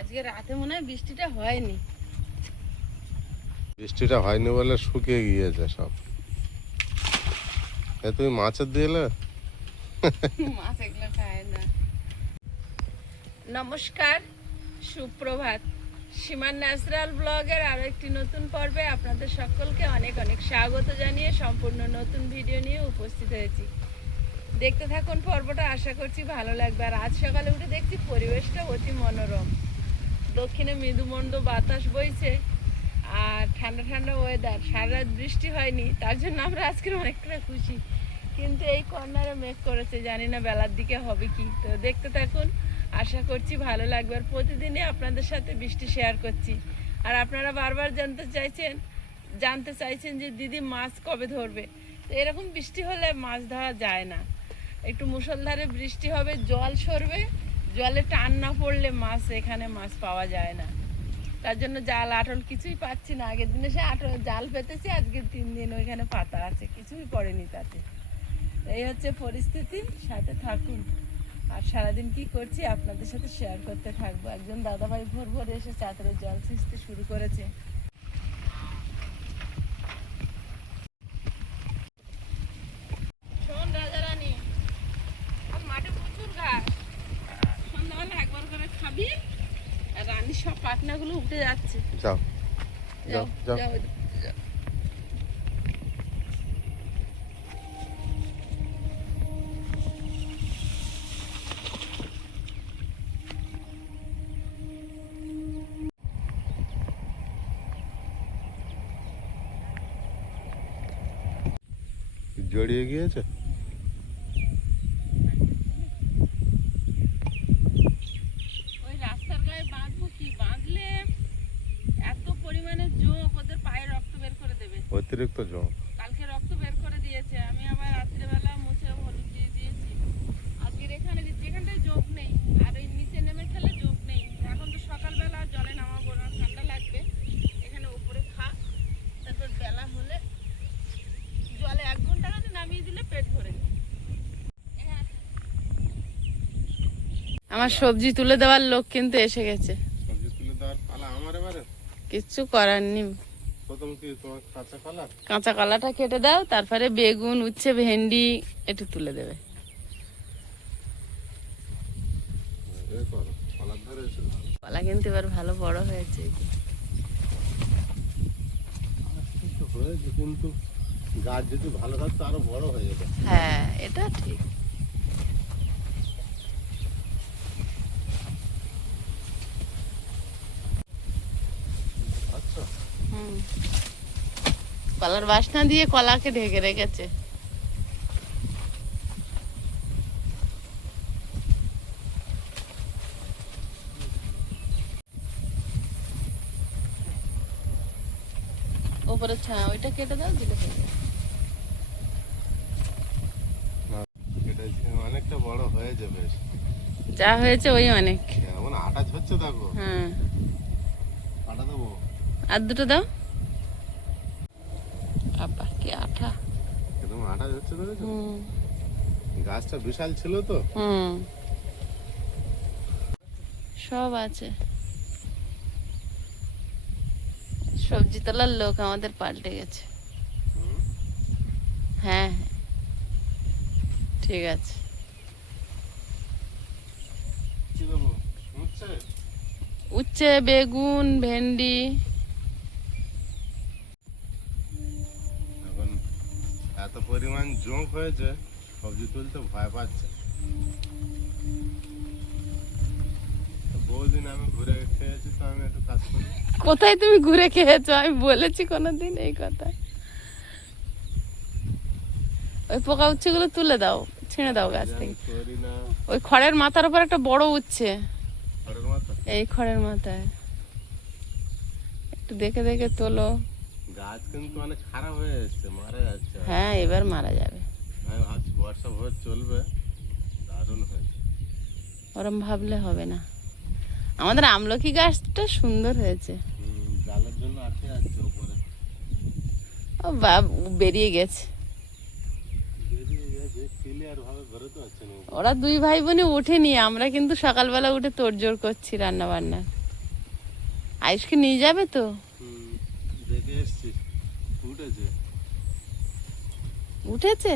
আজকে রাতে মনে হয় বৃষ্টিটা হয়নি। বৃষ্টিটা হয়নি বলে শুকিয়ে গিয়েছে সব। তুমি মাছের দিলে মাছ এগুলো খায় না। নমস্কার, সুপ্রভাত। সীমার ন্যাচারাল ব্লগের আরো একটি নতুন পর্বে আপনাদের সকলকে অনেক অনেক স্বাগত জানিয়ে সম্পূর্ণ নতুন ভিডিও নিয়ে উপস্থিত হয়েছি। দেখতে থাকুন পর্বটা, আশা করছি ভালো লাগবে। আর আজ সকালে উঠে দেখছি পরিবেশটা অতি মনোরম। দক্ষিণে মৃদুমন্দ বাতাস বইছে আর ঠান্ডা ঠান্ডা ওয়েদার। সারা রাত বৃষ্টি হয়নি, তার জন্য আমরা আজকের অনেকটা খুশি। কিন্তু এই কর্নারে মেঘ করেছে, জানি না বেলার দিকে হবে কি। তো দেখতে থাকুন, আশা করছি ভালো লাগবে। আর প্রতিদিনই আপনাদের সাথে বৃষ্টি শেয়ার করছি। আর আপনারা বারবার জানতে চাইছেন যে দিদি মাছ কবে ধরবে। তো এরকম বৃষ্টি হলে মাছ ধরা যায় না। একটু মুষলধারে বৃষ্টি হবে, জল সরবে, জলে টান না পড়লে এখানে মাছ পাওয়া যায় না। তার জন্য জাল আটল কিছুই পাচ্ছি না। আগের দিনে সে জাল পেতেছি, আজকে 3 দিন ওইখানে পাতা আছে, কিছুই পড়েনি তাতে। এই হচ্ছে পরিস্থিতি, সাথে থাকুন। আর সারাদিন কি করছি আপনাদের সাথে শেয়ার করতে থাকবো। একজন দাদাভাই ভোর ভোর এসে চাদরের জল ছিঁচতে শুরু করেছে। শোন রাজারানী, মাঠে প্রচুর ঘাস, সন্ধ্যাবেলা একবার করে খাবি। আর রানীর সব পাখনাগুলো উঠে যাচ্ছে। যাও যাও যাও যাও। জড়িয়ে গিয়েছে। ওই রাস্তার গায়ে বাঁধবো কি, বাঁধলে এত পরিমাণে জোঁক ওদের পায়ে রক্ত বের করে দেবে। অতিরিক্ত জল। কালকে রক্ত বের করে দিয়েছে, আমি আবার রাত্রিবেলা মুছে হলুদ দিয়ে দিয়েছি। আজকের এখানে যেখানটায় জোঁক নেই, আর ওই নিচে নেমে খেলে জোঁক নেই। এখন তো সকালবেলা জলে নামাবো না, ঠান্ডা লাগবে। এখানে উপরে খা, তারপর বেলা হলে জলে 1 ঘন্টা নামিয়ে দিলে পেট ভরে যাবে। আমার সবজি তুলে দেওয়ার লোক কিন্তু এসে গেছে। সবজি তুলে দেওয়ার পালা আমার এবারে। কিচ্ছু করার নেই। প্রথম কি তোমার কাঁচা কলা? কাঁচা কলাটা কেটে দাও, তারপরে বেগুন, উচ্ছে, ভেন্ডি একটু তুলে দেবে। কলা কিন্তু এবার ভালো বড় হয়েছে। কিন্তু গাছ যদি ভালো থাকতো আরো বড় হয়ে যেত। হ্যাঁ, এটা ঠিক। আচ্ছা, কলার বাসনা দিয়ে কলাকে ঢেকে রেখেছে। ওপরে ওইটা কেটে দাও, দিলে হয়ে যাবে। অনেকটা বড় হয়ে যাবে। যা হয়েছে ওই অনেক। এমন আটা হচ্ছে, দেখো। হ্যাঁ, আটা দেবো। আর দুটো দাও। আব্বা কি আঠা। একদম আটা হচ্ছে, দেখেছো? গাছটা বিশাল ছিল তো। সব আছে। সবজি তোলার লোক আমাদের পাল্টে গেছে। হ্যাঁ, ঠিক আছে। কি দেবো? উচ্ছে, বেগুন, ভেন্ডি। এখন এত পরিমাণ জোঁক হয়েছে, সবজি তুলতে ভয় পাচ্ছে। বহুদিন আমি ঘুরে খেয়েছি, তো আমি একটু কাজ করি। কোথায় তুমি ঘুরে খেয়েছো? আমি বলেছি কোনোদিন এই কথা? ওই পোকা উচ্ছেগুলো তুলে দাও, ছিঁড়ে দাও গাছ থেকে। ওই খড়ের মাথার উপর একটা বড় উচ্ছে, এই খড়ের মাথায় একটু দেখে দেখে তোলো। গাছ কিন্তু অনেক খারাপ হয়ে যাচ্ছে, মারা যাচ্ছে। হ্যাঁ, এবার মারা যাবে। আজ বর্ষা ভোর চলবে, দারুণ হয়েছে। ওরম ভাবলে হবে না। আমাদের আমলকি গাছটা সুন্দর হয়েছে। জালের জন্য আটকে যাচ্ছে উপরে। ও বেরিয়ে গেছে। ওরা 2 ভাই বোনে ওঠেনি, আমরা কিন্তু সকালবেলা উঠে তোড়জোড় করছি রান্না বান্না। আয়ুষকে নিয়ে যাবে তো? দেখে এসছি, উঠেছে। উঠেছে?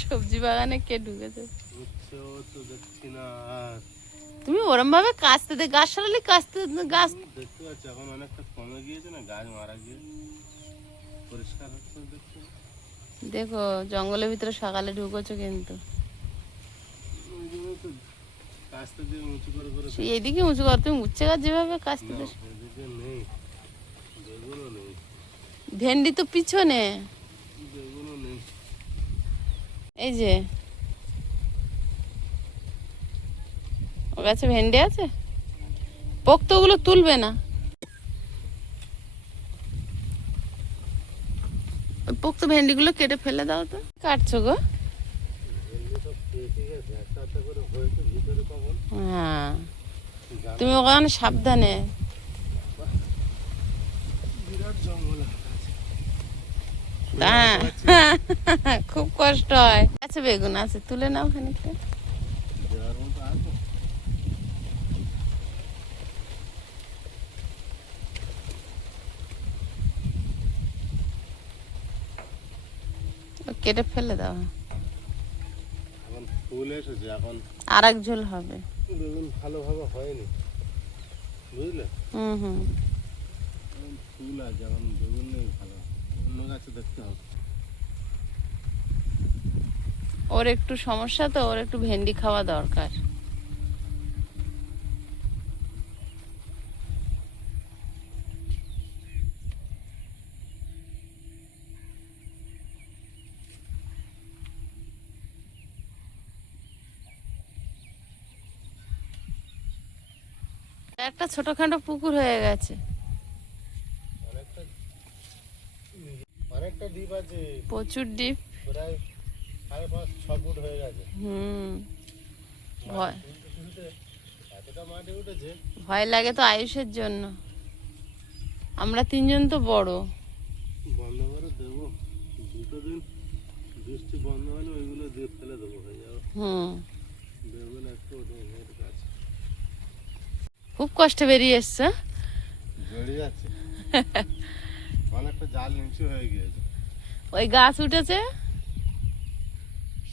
সবজি বাগানে কে ঢুকেছে? উঠছে ও তো দেখছি না আর। তুমি ওরম ভাবে কাচতে দে, গাছ সরালে কাচতে গাছ। দেখতে পাচ্ছি এখন অনেকটা কমে গিয়েছে না, গাছ মারা গিয়ে পরিষ্কার হচ্ছে দেখতে। দেখো জঙ্গলের ভিতরে সকালে ঢুকেছো কিন্তু। ওই জন্য তো কাচতে দিয়ে উঁচু করে করে সেই এদিকে উঁচু কর, তুমি উচ্ছে গাছ যেভাবে কাচতে না, দেশ। এদিকে নেই, বেগুনও নেই। ভেন্ডি তো পিছনে। বেগুনও নেই। এই যে ও গাছে ভেন্ডি আছে, পোক্ত ওগুলো তুলবে না। ওই পোক্ত ভেন্ডিগুলো কেটে ফেলে দাও তো। কাটছো গো? ভেন্ডি সব পেকে গেছে, একটা একটা করে হয়েছে ভিতরে কখন। হ্যাঁ, তুমি ওখানে সাবধানে। বিরাট জঙ্গল আছে। হ্যাঁ, খুব কষ্ট হয়। আচ্ছা বেগুন আছে, তুলে নাও খানিকটা। দেওয়ার মতো আছে। কেটে ফেলে দাও। এখন ফুল এসেছে, এখন আর এক ঝোল হবে। বেগুন ভালোভাবে হয়নি, বুঝলে। হুম হুম। এখন ফুল আছে, এখন বেগুন নেই ভালো, অন্য গাছে দেখতে হবে। ওর একটু সমস্যা তো, ওর একটু ভেন্ডি খাওয়া দরকার। একটা ছোটখাটো পুকুর হয়ে গেছে। অনেকটা অনেকটা ডিপ আছে, প্রচুর ডিপ। প্রায় 5.5-6 ফুট হয়ে গেছে। ভয় তুলতে তুলতে এতটা মাটি উঠেছে। ভয় লাগে তো আয়ুষের জন্য। আমরা তিনজন তো বড়। বন্ধ করে দেবো, 2 দিন বৃষ্টি বন্ধ হলে ওইগুলো দিয়ে ফেলে দেবো, হয়ে যাবে। হুম, বেগুন একটু ওদের গাছ খুব কষ্টে বেরিয়ে এসছে। জড়িয়ে যাচ্ছে, অনেকটা জাল নিচু হয়ে গিয়েছে। ওই গাছ উঠেছে,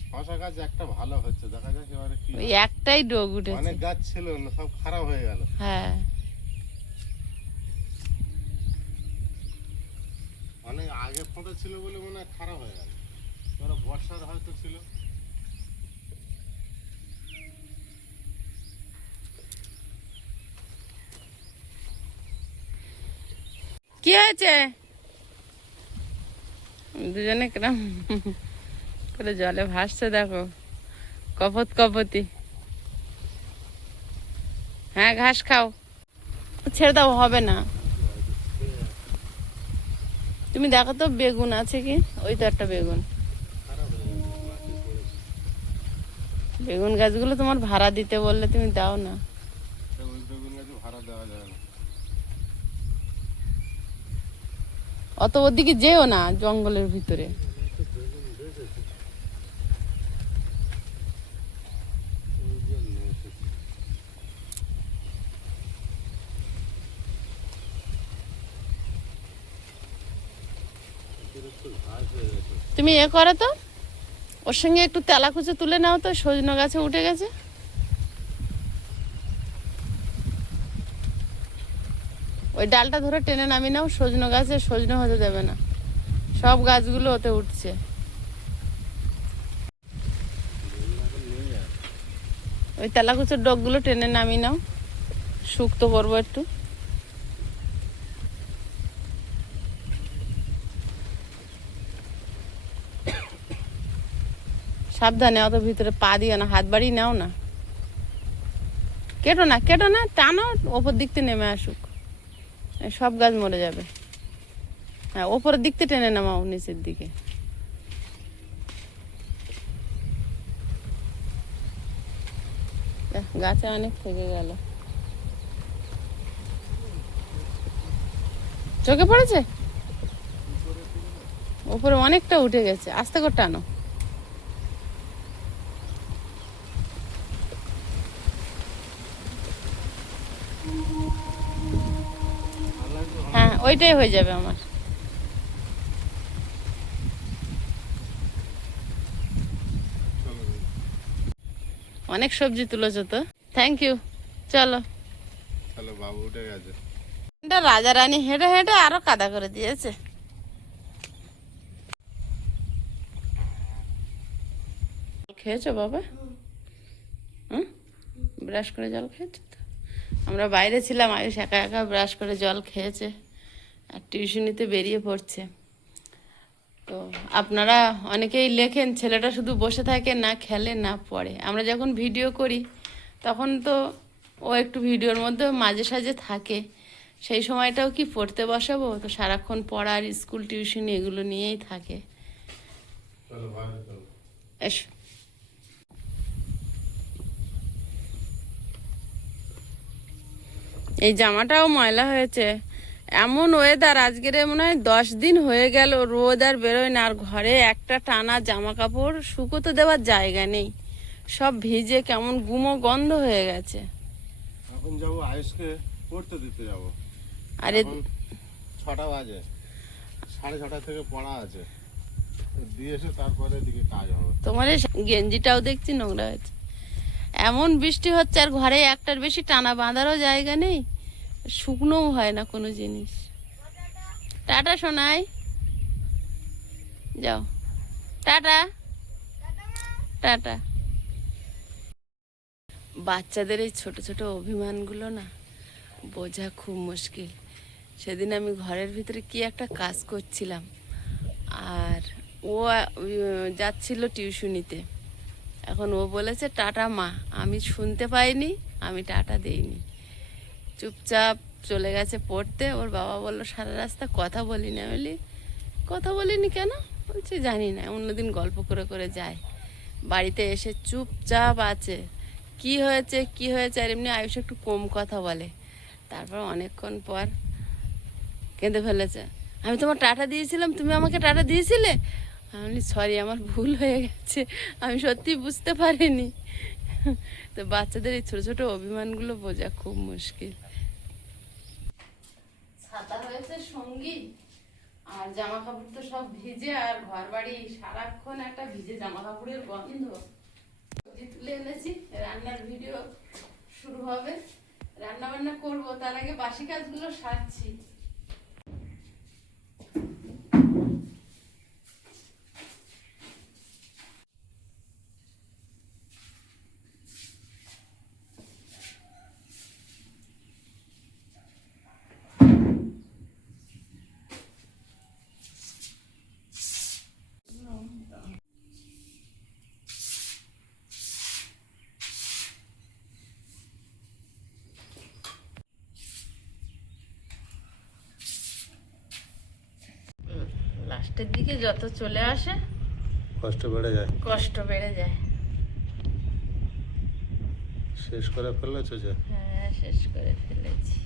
শশা গাছ একটা ভালো হচ্ছে, দেখা যাক এবারে কি ওই হয়। একটাই ডোগ উঠেছে। অনেক গাছ ছিল না, সব খারাপ হয়ে গেল। হ্যাঁ, অনেক আগে ফোঁটা ছিল বলে মনে হয় খারাপ হয়ে গেল, এবারে বর্ষার হয়তো ছিল। কি হয়েছে? দুজনে কিরম করে জলে ভাসছে দেখো, কপত কপতি। হ্যাঁ, ঘাস খাও, ছেড়ে দাও, হবে না। তুমি দেখো তো বেগুন আছে কি? ওই তো একটা বেগুন। খারাপ হয়ে গেছে, মাটি পড়েছে। বেগুন গাছগুলো তোমার ভাড়া দিতে বললে তুমি দাও না। তা ওই বেগুন গাছে ভাড়া দেওয়া যাবে না। অত ওদিকে যেও না, জঙ্গলের ভিতরে। একটু বেগুন বেঁচেছে, ওই জন্য এসেছে। অতিরিক্ত ঘাস হয়ে গেছে। তুমি এ করো তো, ওর সঙ্গে একটু তেলাকুচো তুলে নাও তো, সজনে গাছে উঠে গেছে। ওই ডালটা ধরে টেনে নামিয়ে নাও, সজনে গাছে সজনে হতে দেবে না, সব গাছগুলো ওতে উঠছে। বেগুন এখন নেই আর। ওই তেলাকুচোর ডগগুলো টেনে নামিয়ে নাও, শুক্তো করবো একটু। সাবধানে, অত ভিতরে পা দিও না, হাত বাড়িয়ে নাও না। কেটো না, কেটো না, টানো, ওপর দিক থেকে নেমে আসুক, সব গাছ মরে যাবে। হ্যাঁ, ওপরের দিক থেকে টেনে নামাও নিচের দিকে। গাছে অনেক থেকে গেল। চোখে পড়েছে? উপরে অনেকটা উঠে গেছে, আস্তে করে টানো। হ্যাঁ ওইটাই হয়ে যাবে আমার। অনেক সবজি তুলেছো তো, থ্যাংক ইউ। চলো চলো, বাবু উঠে গেছে। এটা রাজা রানী হেঁটে হেঁটে আরো কাদা করে দিয়েছে। খেয়েছো বাবা? হুম, ব্রাশ করে জল খেয়েছো তো? আমরা বাইরে ছিলাম, আয়ুষ একা একা ব্রাশ করে জল খেয়েছে আর টিউশনিতে বেরিয়ে পড়ছে। তো আপনারা অনেকেই লেখেন ছেলেটা শুধু বসে থাকে, না খেলে না পড়ে। আমরা যখন ভিডিও করি তখন তো ও একটু ভিডিওর মধ্যে মাঝে সাঝে থাকে, সেই সময়টাও কি পড়তে বসাবো? তো সারাক্ষণ পড়ার স্কুল টিউশন এগুলো নিয়েই থাকে। চলো বাইরে চলো। এসো। এই জামাটাও ময়লা হয়েছে। এমন ওয়েদার, আজকের মনে হয় 10 দিন হয়ে গেল রোদ আর বেরোয় না, আর ঘরে একটা টানা জামা কাপড় শুকোতে দেওয়ার জায়গা নেই, সব ভিজে কেমন গুমো গন্ধ হয়ে গেছে। এখন যাবো আয়ুষকে পড়তে দিতে যাবো। আরে এখন 6টা বাজে, 6:30 থেকে পড়া আছে, দিয়ে এসে তারপরে এদিকে কাজ হবে। তোমার এই গেঞ্জিটাও দেখছি নোংরা হয়েছে। এমন বৃষ্টি হচ্ছে আর ঘরে একটার বেশি টানা বাঁধারও জায়গা নেই, শুকনোও হয় না কোনো জিনিস। টাটা শোনাই, যাও টাটা। টাটা। বাচ্চাদের এই ছোট ছোট অভিমানগুলো না বোঝা খুব মুশকিল। সেদিন আমি ঘরের ভিতরে কি একটা কাজ করছিলাম, আর ও যাচ্ছিল টিউশনিতে। এখন ও বলেছে টাটা মা, আমি শুনতে পাইনি, আমি টাটা দেইনি, চুপচাপ চলে গেছে পড়তে। ওর বাবা বললো সারা রাস্তা কথা বলিনি। আমি বলি কথা বলিনি কেন? বলছি জানি না, অন্যদিন গল্প করে করে যায়, বাড়িতে এসে চুপচাপ আছে। কি হয়েছে কি হয়েছে, আর এমনি আয়ুষ একটু কম কথা বলে। তারপর অনেকক্ষণ পর কেঁদে ফেলেছে, আমি তোমার টাটা দিয়েছিলাম, তুমি আমাকে টাটা দিয়েছিলে? আমি বলি সরি, আমার ভুল হয়ে গেছে, আমি সত্যি বুঝতে পারিনি। তো বাচ্চাদের এই ছোট ছোট অভিমানগুলো বোঝা খুব মুশকিল। ছাতা হয়েছে সঙ্গী, আর জামা কাপড় তো সব ভিজে, আর ঘর বাড়ি সারাক্ষণ একটা ভিজে জামা কাপড়ের গন্ধ। সবজি তুলে এনেছি, রান্নার ভিডিও শুরু হবে, রান্না বান্না করবো, তার আগে বাসি কাজগুলো সারছি। লাস্টের দিকে যত চলে আসে কষ্ট বেড়ে যায়। কষ্ট বেড়ে যায়। শেষ করে ফেলেছো যে? হ্যাঁ শেষ করে ফেলেছি।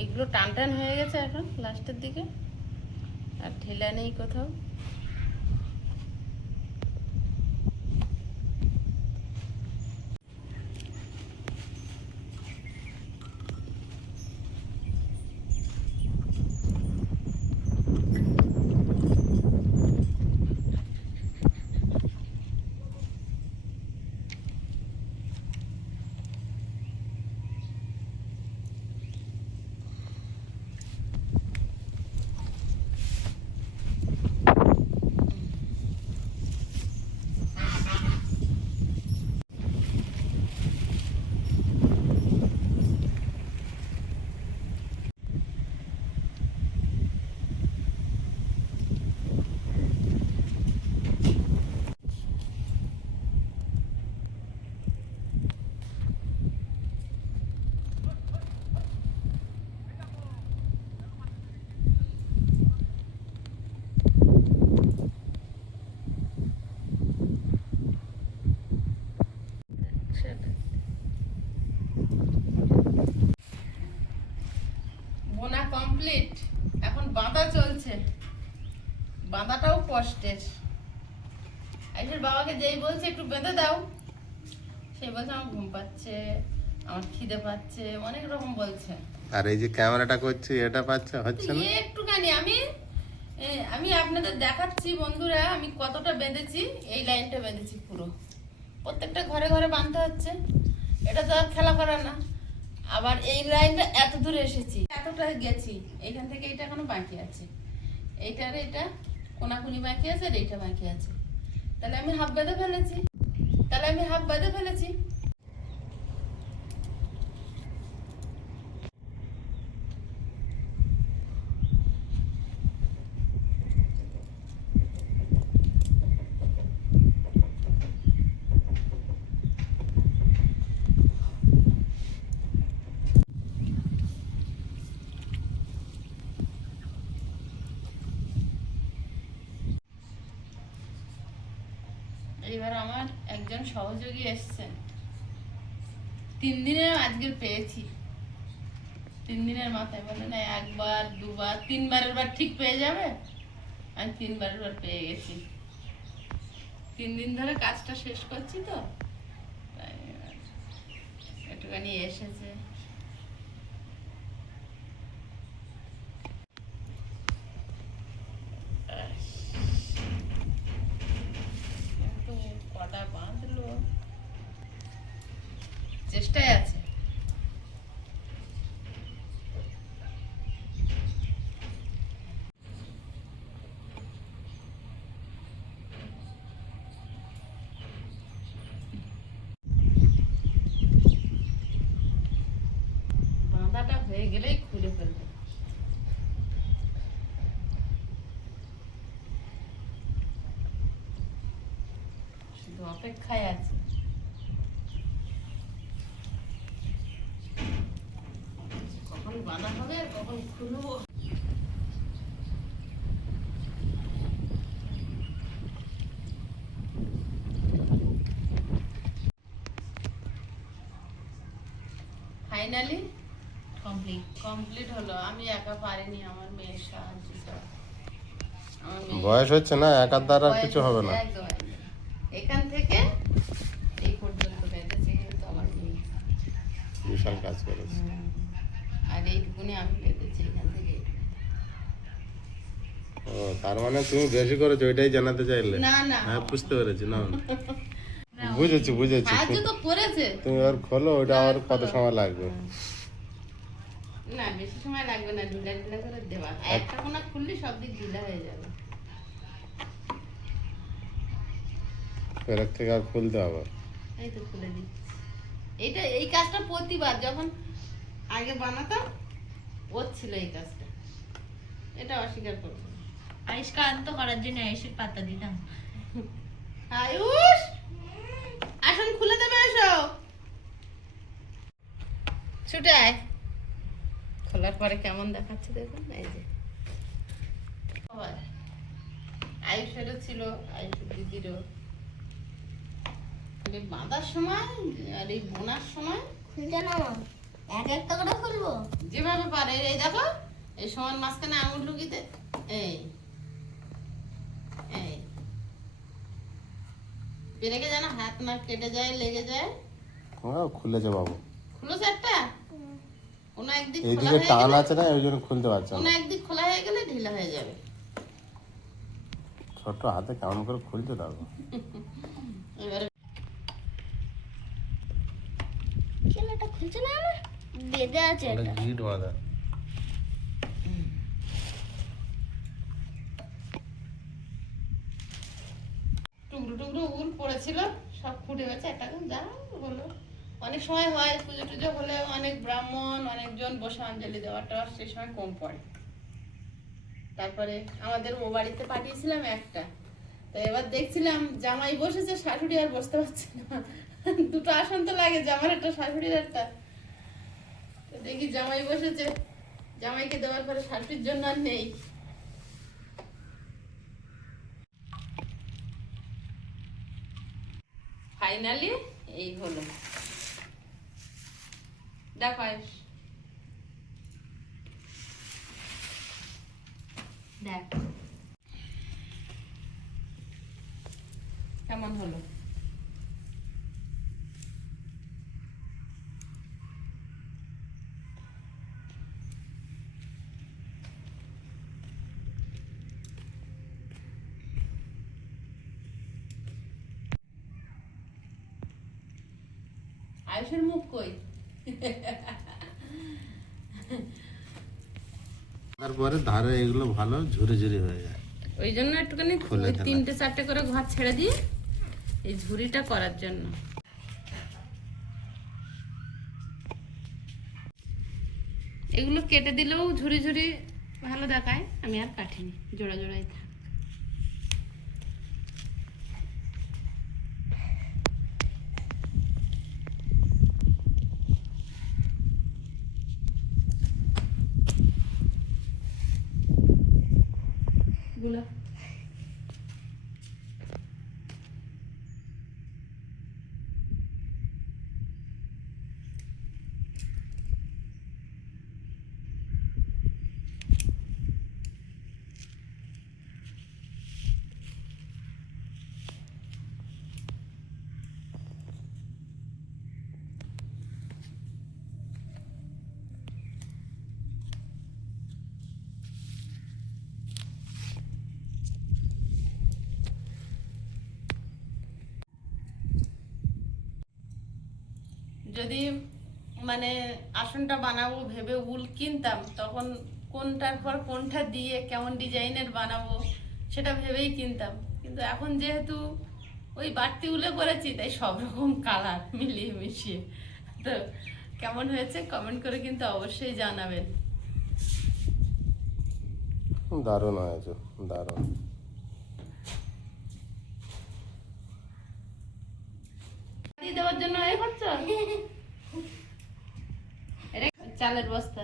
এগুলো টান টান হয়ে গেছে এখন লাস্টের দিকে, আর ঢিলা নেই কোথাও। বাঁধাটাও কষ্টের। আইসের বাবাকে যেই বলছে একটু বেঁধে দাও, সেই বলছে আমার ঘুম পাচ্ছে, আমার খিদে পাচ্ছে, অনেক রকম বলছে। আর এই যে ক্যামেরাটা করছি এটা পাচ্ছে হচ্ছে না। একটুখানি আমি আপনাদের দেখাচ্ছি বন্ধুরা, আমি কতটা বেঁধেছি। এই লাইনটা বেঁধেছি পুরো, প্রত্যেকটা ঘরে ঘরে বাঁধতে হচ্ছে, এটা তো আর খেলা করা না। আবার এই লাইনটা এত দূরে এসেছি, এতটা গেছি, এইখান থেকে এটা এখনো বাকি আছে, এইটার এটা কোনাকুনি বাকি আছে, আর এইটা বাকি আছে। তাহলে আমি হাফ বেঁধে ফেলেছি। এবার আমার একজন সহযোগী এসছেন, 3 দিনে আজকের পেয়েছি। 3 দিনের মাথায় বলে না, একবার দুবার 3বারের বার ঠিক পেয়ে যাবে, আমি 3বারের বার পেয়ে গেছি। 3 দিন ধরে কাজটা শেষ করছি তো, তাই একটুখানি এসেছে। কিন্তু কটা বাঁধলো, চেষ্টায় আছে। বাঁধাটা হয়ে গেলেই খুলে ফেলবে। শুধু অপেক্ষায় আছে। কখন বাঁধা হবে আর কখন খুলবো। ফাইনালি কমপ্লিট হলো। আমি একা পারিনি, আমার মেয়ের সাহায্য ছাড়া। আমার মেয়ে বয়স হচ্ছে না, একার দ্বারা কিছু হবে না। একদম এখান থেকে এই পর্যন্ত বেঁধেছে কিন্তু আমার মেয়ে। বিশাল কাজ করেছে। আর এইটুকুনি আমি বেঁধেছি এখান থেকে। ও তার মানে তুমি বেশি করেছো, ওইটাই জানাতে চাইলে? না না, হ্যাঁ বুঝতে পেরেছি। না বুঝেছি সাহায্য তো করেছে। তুমি আর খোলো, ওইটা আর কত সময় লাগবে? না বেশি সময় লাগবে না, ঢিলা ঢিলা করে দেওয়া। একটা কোনা খুললে সব দিক ঢিলা হয়ে যাবে। এর থেকে আর খুলতে হবে? এই তো খুলে দিচ্ছি। এই কাজটা প্রতিবার যখন আগে বানাতাম ওর ছিল এই কাজটা, এটা অস্বীকার করবো না। আয়ুষ্কান্ত করার জন্য আয়ুষের পাতা দিতাম। আয়ুষ আসুন, খুলে দেবে, এসো ছুটে আয়। খোলার পরে কেমন দেখাচ্ছে দেখুন। এই যে আবার আয়ুষেরও ছিল, আয়ুষের দিদিরও। এই বাঁধার সময় আর এই বোনার সময় খুলতে না, এক একটা করে খুলবো যেভাবে পারে। এই দেখো, এই সমান মাঝখানে আঙুল ঢুকিতে, এই এই পেরেকে যেন হাত না কেটে যায়, লেগে যায়। খুলেছে বাবু। খুলেছে একটা, কোনো একদিক খোলা এইদিকে হয়ে টান গেলে, আছে না, ওই জন্য খুলতে পারছে কোনো না। একদিক খোলা হয়ে গেলে ঢিলা হয়ে যাবে। ছোট্ট হাতে কেমন করে খুলতে থাকো। এবারে ছেলেটা খুলছে না, আমার বেঁধে আছে এটা। গিট বাঁধা। টুকরো টুকরো উল পড়েছিল, সব ফুটে গেছে। একটা যা হলো, অনেক সময় হয় পুজো টুজো হলে অনেক ব্রাহ্মণ অনেকজন বসে অঞ্জলি দেওয়াটা সে সময় কম পড়ে। তারপরে আমাদের ও বাড়িতে পাঠিয়েছিলাম একটা, তো এবার দেখছিলাম জামাই বসেছে, শাশুড়ি আর বসতে পারছে না। দুটো আসন তো লাগে, জামার একটা শাশুড়ির একটা। তো দেখি জামাই বসেছে, জামাইকে দেওয়ার পরে শাশুড়ির জন্য আর নেই। ফাইনালি এই হলো, দেখো আয়ুষ, দেখ কেমন হলো? আয়ুষের মুখ কই? তারপরে ধারে এগুলো ভালো ঝুরি ঝুরি হয়ে যায়। ওই জন্য একটুখানি খুলে ওই ফেলা। 3-4টে করে ঘর ছেড়ে দিয়ে এই ঝুড়িটা করার জন্য। এগুলো কেটে দিলেও ঝুড়ি ঝুড়ি ভালো দেখায়, আমি আর কাটিনি, জোড়া জোড়াই থাক। গুলো যদি মানে আসনটা বানাবো ভেবে উল কিনতাম, তখন কোনটার পর কোনটা দিয়ে কেমন ডিজাইনের বানাবো সেটা ভেবেই কিনতাম। কিন্তু এখন যেহেতু ওই বাড়তি উলে করেছি, তাই সব রকম কালার মিলিয়ে মিশিয়ে, তো কেমন হয়েছে কমেন্ট করে কিন্তু অবশ্যই জানাবেন। দারুণ হয়েছে, দারুণ। দিয়ে দেওয়ার জন্য এ করছো? এটা চালের বস্তা।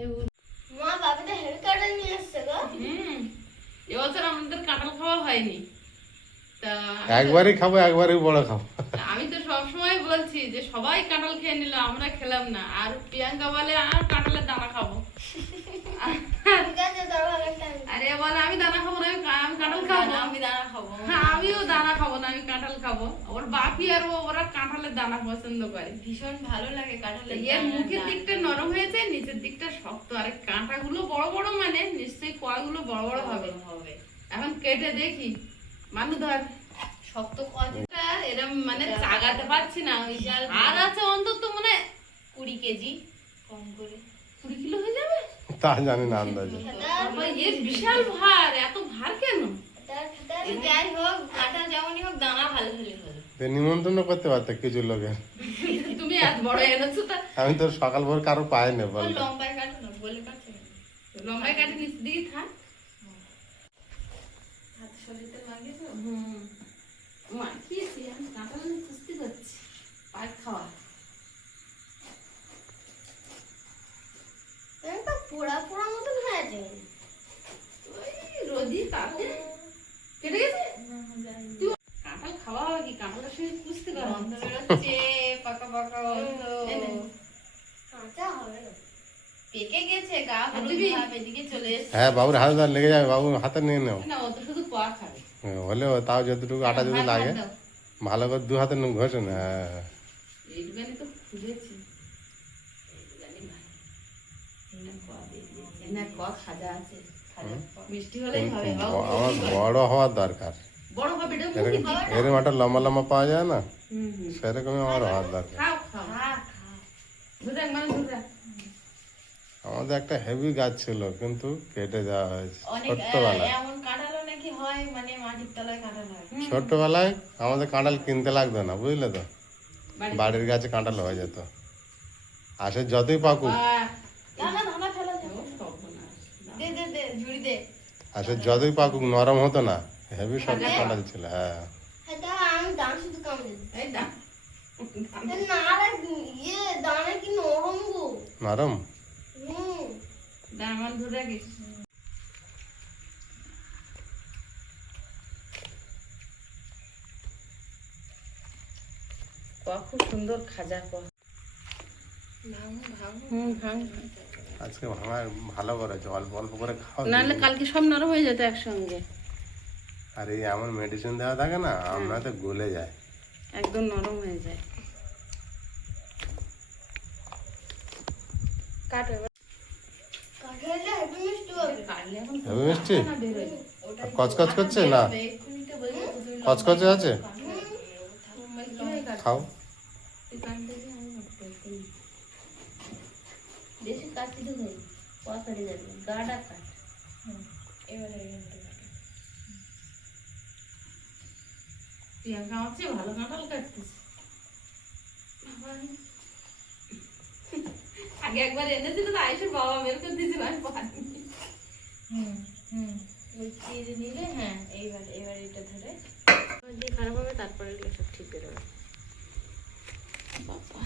এই উল। মা বাবাটা হেভি কাটার নিয়ে এসছে গো। এবছর আমাদের কাঁঠাল খাওয়া হয়নি, তা একবারই খাবো, একবারই বড় খাবো। আমি তো সবসময় বলছি যে সবাই কাঁঠাল খেয়ে নিল, আমরা খেলাম না। আর প্রিয়াঙ্কা বলে আর কাঁঠালের দানা খাবো, ঠিক আছে তোর ভাগেরটা আমি আর এ বলে আমি দানা খাবো না, আমি কাঁঠাল খাবো। আমি দাঁড়া খাবো। হ্যাঁ, আমিও দানা খাবো না, আমি কাঁঠাল খাবো। ওর বাপি আর ওরা কাঁঠালের দানা পছন্দ করে। ভীষণ ভালো লাগে কাঁঠালের এর মুখের দিকটা নরম হয়েছে, নিচের দিকটা শক্ত, আর এই কাঁটাগুলো বড় বড়, মানে নিশ্চয়ই কোয়াগুলো বড় বড় হবে। এখন কেটে দেখি। মানু ধর, শক্ত কয়টা এরম মানে চাগাতে পারছি না। ওই আর আছে অন্তত মানে 20 কেজি, কম করে 20 কিলো হয়ে যাবে। তা জানি না আন্দাজে। ওই এর বিশাল ভার, এত ভার কেন? যাই হোক কাঁঠাল যেমনই হোক দানা ভালো হলে হলো। তো নিমন্ত্রণ করতে পারতো কিছু লোকের। তুমি এত বড় এনেছো তা আমি তো সকাল ভোর কারো পাইনি বল। লম্বায় কাটো না বলে কাটছে না। লম্বাই কাটে নিচ দিকে থাক। হাতে শরীরতে লাগিয়েছো? মাখিয়েছি, আমি কাঁঠাল নিয়ে কুস্তি করছি, পাক খাওয়া। তো পোড়া পোড়া মতন হয়েছে। ওই রোদি তাতে কেটে গেছে। তুই কাঁঠাল খাওয়া হবে কি? কাঁঠালের সঙ্গে কুস্তি করা গন্ধ বেরোচ্ছে পাকা পাকা গন্ধ। এনে। কাঁচা হবে না। পেকে গেছে গা হলুদ দিবি? ভাব এদিকে চলে এসছে। হ্যাঁ, বাবুর হাতে ধর লেগে যাবে, বাবু হাতে নিয়ে নাও। না, ও তো শুধু কোয়া খাবে। হলেও তাও যতটুকু আটা যদি ভাত লাগে দাও। ভালো করে 2 হাতে ঘষে না। এইটুখানি তো খুঁজেছি, এইটুখানি ভাত। এই না কোয়া দিয়ে দিয়েছি। এই না কোয়া খাজা আছে, খাজা কোয়া। মিষ্টি হলেই হবে, বাবু আমার মিষ্টি করে। বড় হওয়ার দরকার। বড় হবে এটা মুখে এরকম দিবি। এরকম একটা লম্বা লম্বা পাওয়া যায় না, হুম। সেরকমই আমার হওয়ার দরকার। খাও খাও। খা খা। দুধ মানে দুধ। আমাদের একটা হেভি গাছ ছিল কিন্তু কেটে দেওয়া হয়েছে অনেক ছোট্টবেলায়। এমন কাঁঠালও নাকি হয় মানে মাটির তলায় কাঁঠাল হয়। ছোট্টবেলায় আমাদের কাঁঠাল কিনতে লাগতো না, বুঝলে তো, বাড়ি বাড়ির গাছে কাঁঠাল হয়ে যেত। আসে যতই পাকুক, দানা দানা ফেলা যাবে। দে দে দে ঝুড়ি দে। আসে যতই পাকুক নরম হতো না, হেভি শক্ত কাঁঠাল ছিল। হ্যাঁ হ্যাঁ দাঁড়া, আমি দানা শুধু কামড়ে দিই। এই দা না রে, দানা কি নরম গো। নরম। দামান ধরে গেছে। খুব সুন্দর খাজা কর। ভাঙ আজকে ভাঙা ভালো করেছে, অল্প অল্প করে খাও। নাহলে কালকে সব নরম হয়ে যেত একসঙ্গে। আর এই এমন মেডিসিন দেওয়া থাকে না, আমরা তো গলে যায়। একদম নরম হয়ে যায়। কাটো এবার। কাঁঠালটা হেভি মিষ্টি হবে। কাটলে এখন হেভি মিষ্টি? না বেরোয়। আর কচকচ করছে না? এক্ষুনি তো বোঝা যাচ্ছে তুই কচকচে আছে? খাও। তুই কাটতে গিয়ে আমি কাটতে পারি। বেশি কাটতে দেবো, পা কেটে যাবে। গাটা কাট। এবারে এখানটা কাট। প্রিয়াঙ্কা আমার চেয়ে ভালো কাঁঠাল কাটতিস। আগে একবার এনেছিল তো আয়ুষের বাবা বের করে দিয়েছিল, আমি পারিনি। ওই চিড়ে নিলে, হ্যাঁ এবার এটা ধরে যে খারাপ হবে, তারপরে এগুলো সব ঠিক বেরোবে। বাবা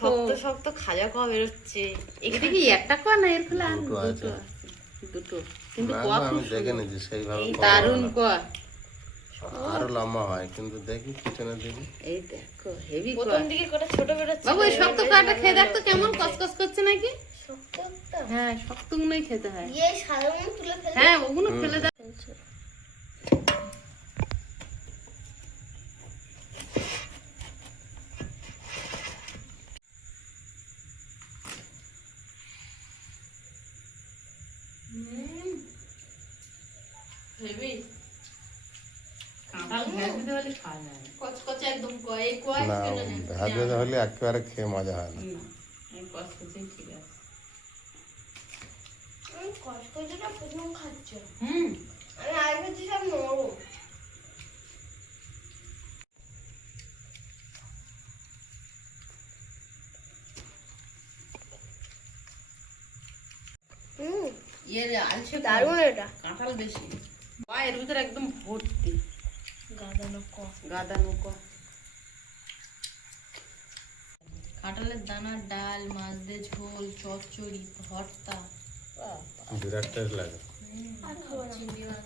শক্ত শক্ত খাজা খাওয়া বেরোচ্ছে। এটা কি একটা কোয়া না, এর খোলা দুটো আছে। দুটো, কিন্তু না, কোয়া না, খুব আমি দেখে নিয়েছি সেইভাবে করা দারুণ হবে না। কোয়া। আরো লম্বা হয়, কিন্তু দেখি পিছনে দেখি। এই দেখো হেভি কোয়া। প্রথম দিকে কটা ছোট বেরোচ্ছে। বাবু এই শক্ত কোয়াটা খেয়ে দেখতো কেমন কসকস করছে নাকি? শক্ত একটা। হ্যাঁ শক্ত গুলোই খেতে হয়। ইয়ে সাধারণ তুলে ফেলে। হ্যাঁ ওগুলো ফেলে দাও। হেভি কাঁঠাল ভেজে দিতে হলে খাওয়া যায় না। কচকচে একদম কোয়া, এই কোয়া না, ছিল না। ভাজা হলে একেবারে খেয়ে মজা হয় না। না, এই কচকচেই ঠিক আছে। আমি কচকচটা প্রথম খাচ্ছি। হুম আমি আগে খাচ্ছি সব নরম। এর আলসে দারুণ এটা। কাঁঠাল বেশি। বা এর ভিতরে একদম ভর্তি গাদানো ক। গাদানো ক। কাঁঠালের দানা, ডাল, মাছ দিয়ে ঝোল, চচ্চড়ি, ভর্তা। বিরাট টেস্ট লাগে। আর খাবো না। চিংড়ি মাছ।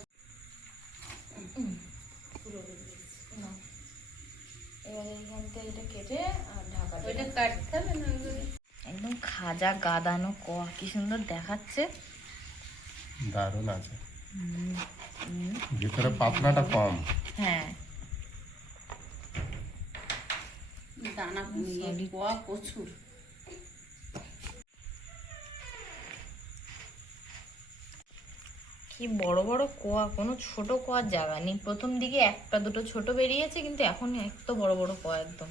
এবার এখান থেকে এটা কেটে আর ঢাকা দেবো। ওইটা কাটতে হবে না ওইভাবে? একদম খাজা গাদানো ক, কি সুন্দর দেখাচ্ছে। দারুণ আছে। ভিতরে পাতলাটা কম। হ্যাঁ দানা কোয়া প্রচুর। কি বড় বড় কোয়া, কোনো ছোট কোয়ার জায়গা নেই। প্রথম দিকে একটা দুটো ছোট বেরিয়েছে, কিন্তু এখন এত বড় বড় কোয়া একদম।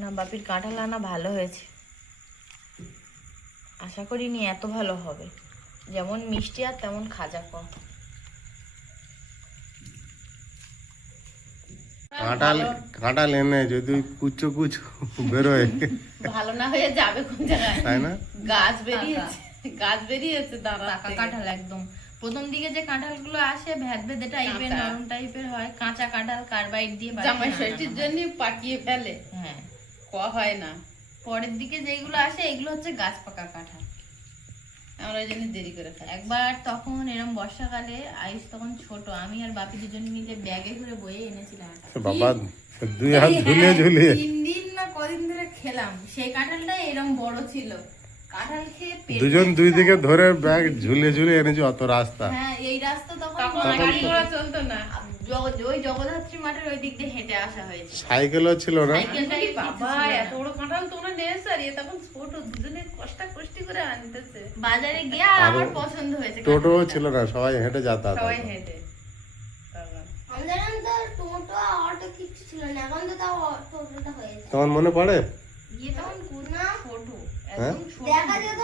না বাপির কাঁঠাল আনা ভালো হয়েছে, আশা করিনি এত ভালো হবে। যেমন মিষ্টি আর তেমন খাজা কোয়া। কাঁঠাল এনে যদি কুচো কুচো বেরোয়, ভালো না হয়ে যাবে কোন জায়গায়? তাই না? গাছ বেরিয়েছে দাঁড়া কাঁঠাল একদম প্রথম দিকে যে কাঁঠালগুলো আসে ভ্যাদ ভেদে টাইপের, কাঁচা। নরম টাইপের হয়, কাঁচা কাঁঠাল কার্বাইড দিয়ে বানিয়ে জামাই আনা ষষ্ঠীর হয়। জন্য পাকিয়ে ফেলে, হ্যাঁ, কোয়া হয় না। পরের দিকে যেগুলো আসে এগুলো হচ্ছে গাছ পাকা কাঁঠাল। আমরা ওই জন্য দেরি করে খাই। একবার তখন এরকম বর্ষাকালে আয়ুষ তখন ছোট, আমি আর বাপি দুজন মিলে ব্যাগে করে বয়ে এনেছিলাম একটা। বাবা 2 হাত ঝুলিয়ে ঝুলিয়ে 3 দিন না কদিন ধরে খেলাম। সেই কাঁঠালটা এরকম বড় ছিল। কাঁঠাল খেয়ে পেট, দুজন দুই দিকে ধরে ব্যাগ ঝুলিয়ে ঝুলিয়ে এনেছি অত রাস্তা। হ্যাঁ এই রাস্তা তখন তখন মাটি, গাড়ি ঘোড়া চলতো না। ওই জগদ্ধাত্রী মাঠের ওই দিক দিয়ে হেঁটে আসা হয়েছে। সাইকেলও ছিল না। সাইকেলটাই বাবা এত বড় কাঁঠাল তোমরা নিয়ে এসে, আর এ তখন ছোট, দুজনে কষ্টাকষ্টি করে আনতেছে। বাজারে গিয়ে আর আমার পছন্দ হয়েছে। টোটো ছিল না, সবাই হেঁটে যাতায়াত সবাই হতো। হেঁটে। তারপর আমাদের তো টোটো অটো কিছু ছিল না, এখন তো তাও টোটোটা হয়েছে। তোমার মনে পড়ে? গিয়ে তখন না ছোট, হ্যাঁ? একদম ছোট। দেখা যেত